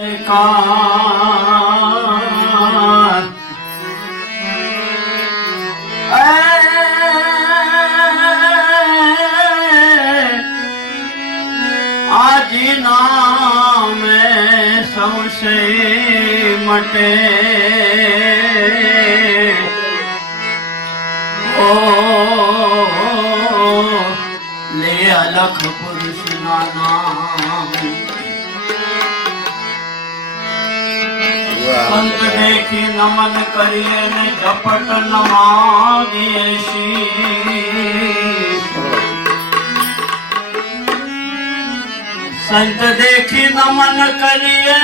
આજી નામે સૌસે મટે. ઓ લે અલખ પુરુષ નામ. संत देखी नमन करिए ने झपट नमानियसी संत देखी नमन करिए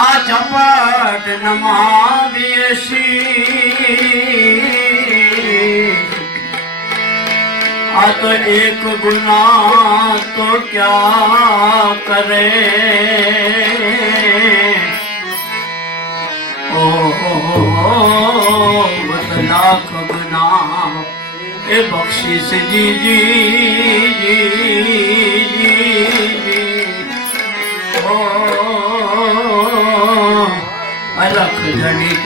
आ झपट शी ઝપટ નમાવીએ શીશ. આ તો એક ગુના તો ક્યા કરે ઓ બસ લાખ ગુના એ બક્ષિસ દીજી ઓ અલખ ધણી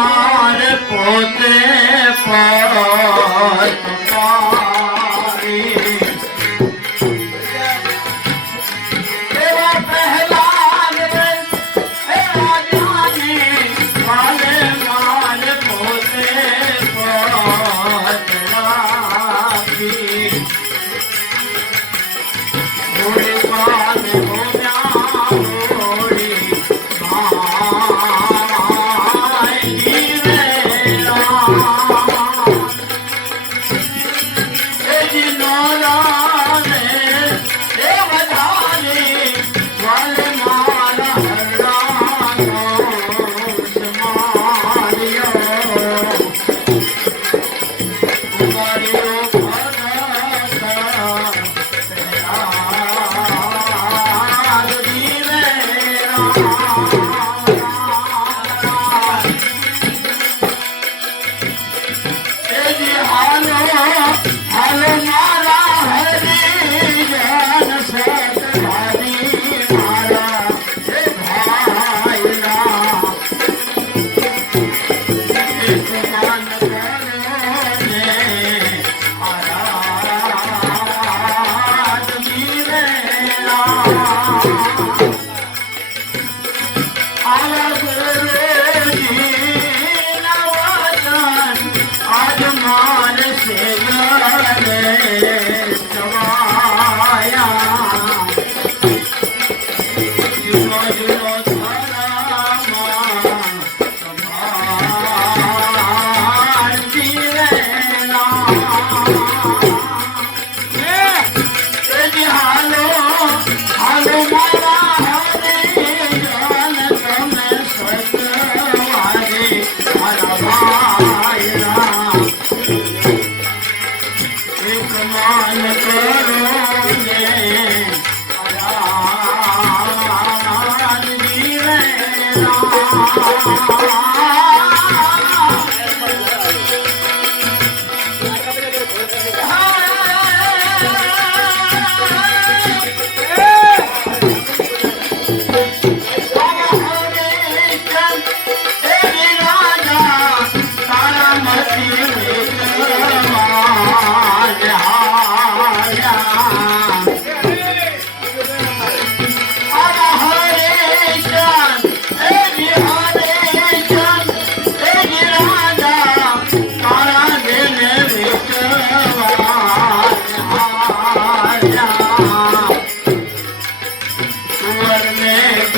માર પોતે પાત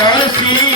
Jai Shri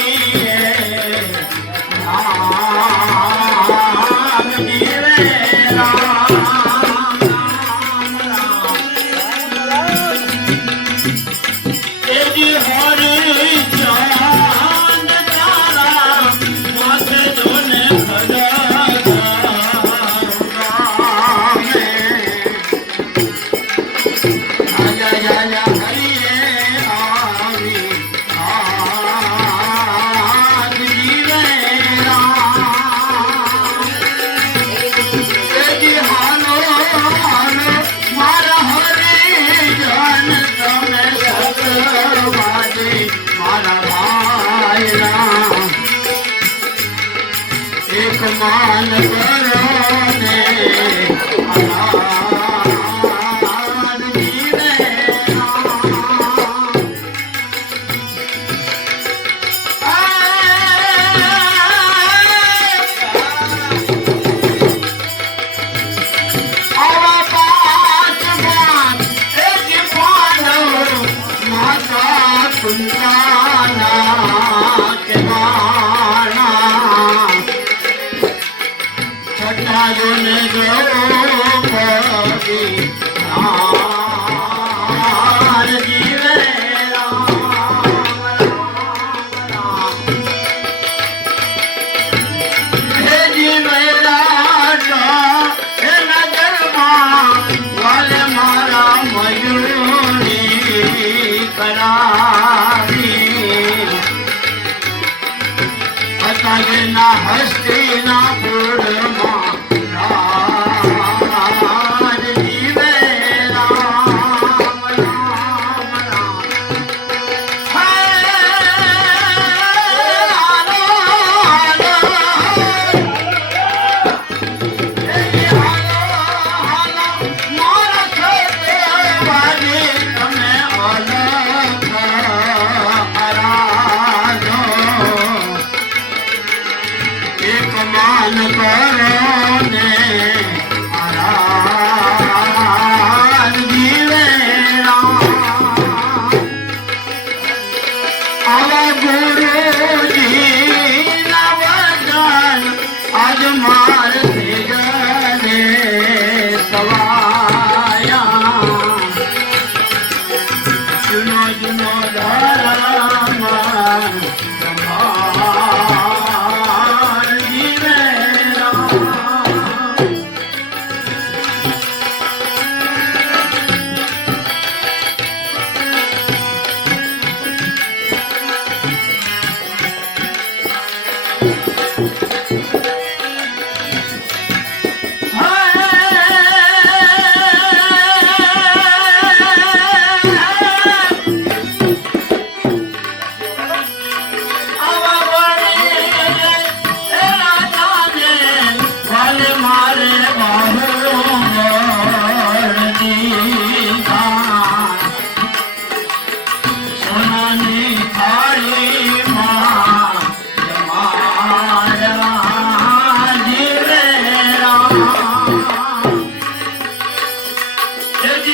சஷ்டி நான் போடுமா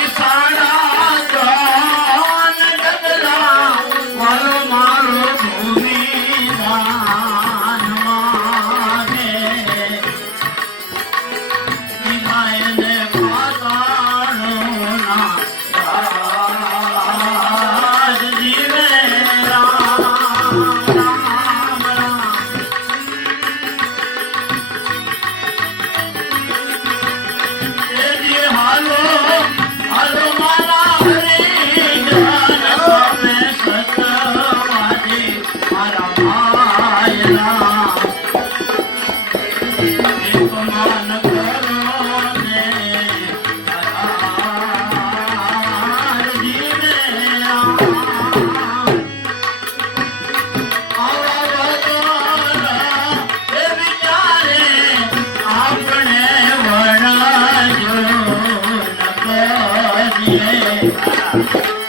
Party. Thank you.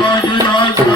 every night.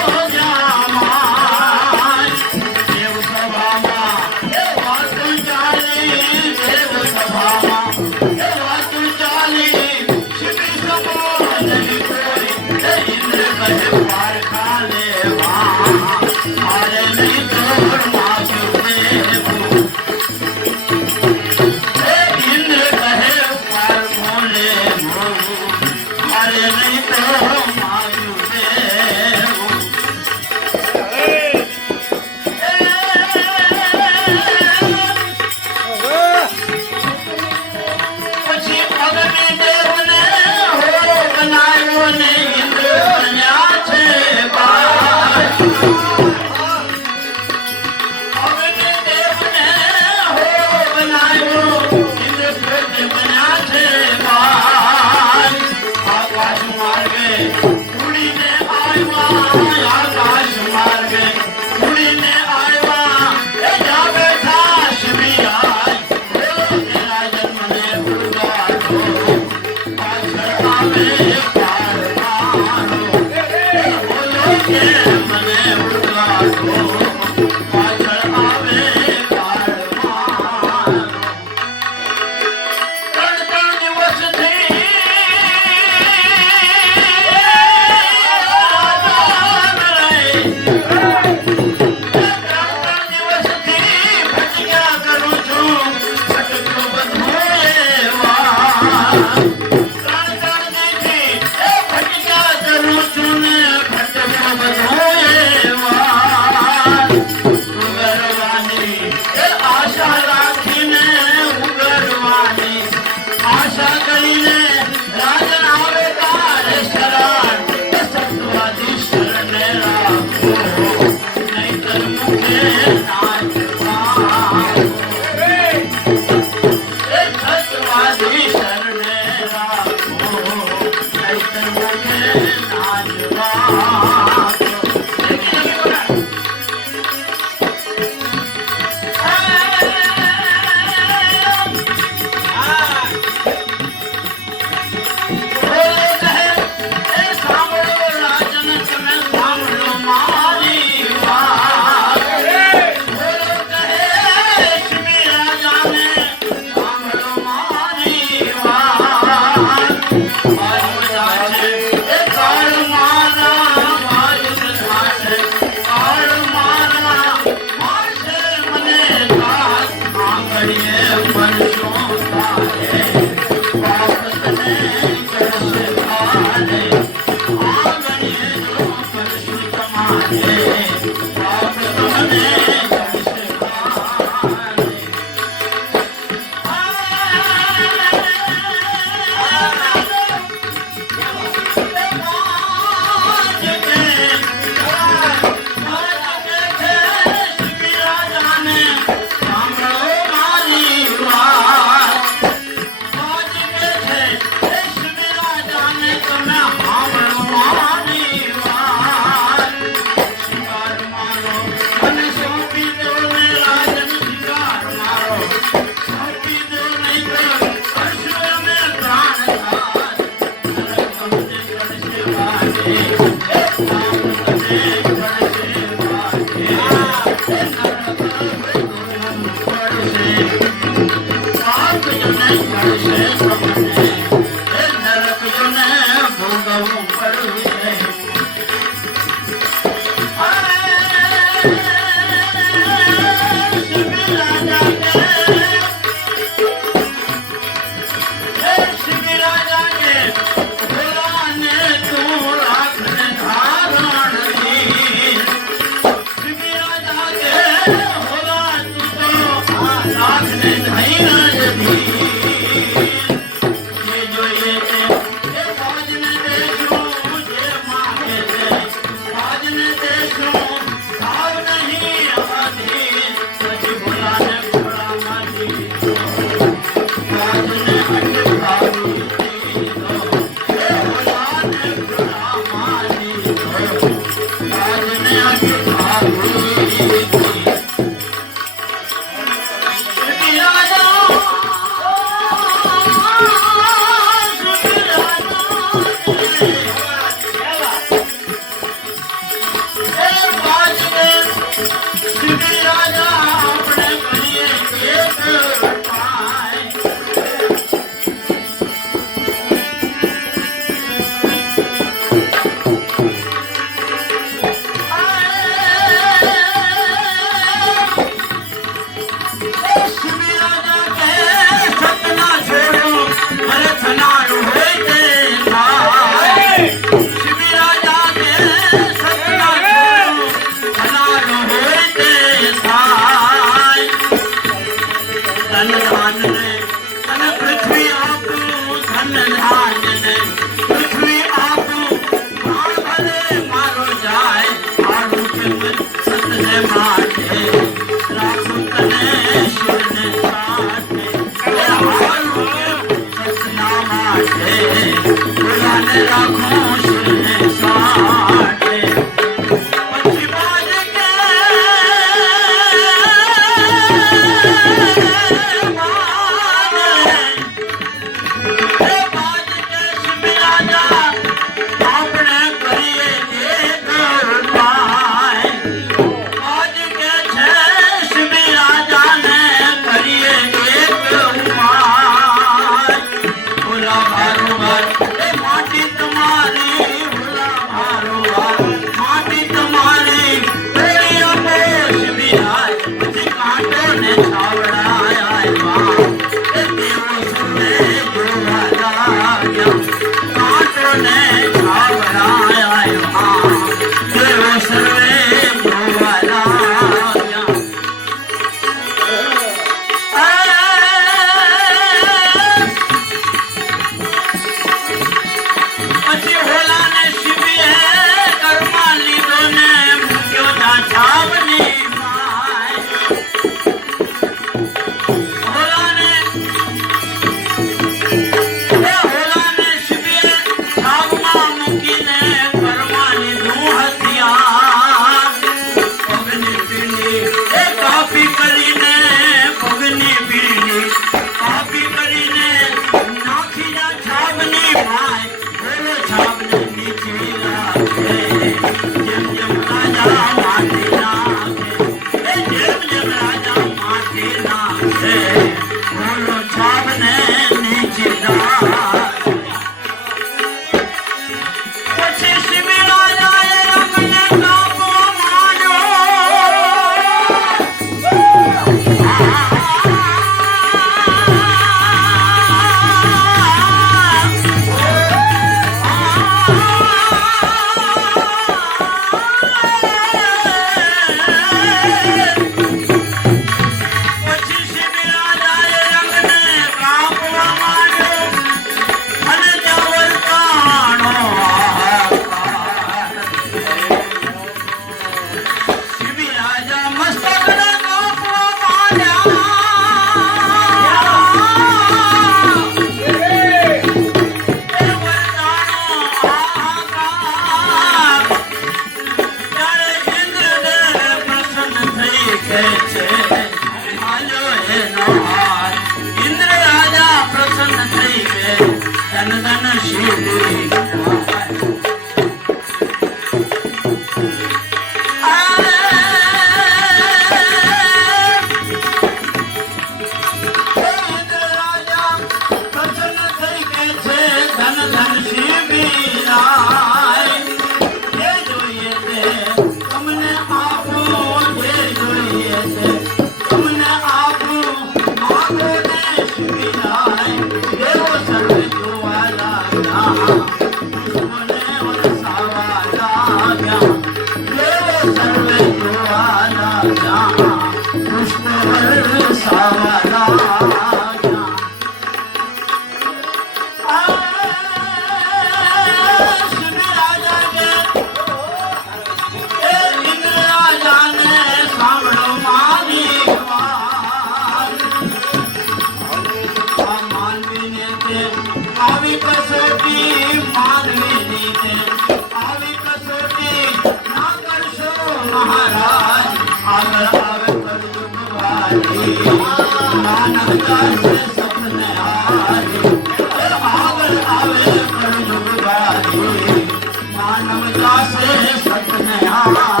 Nanak દાસે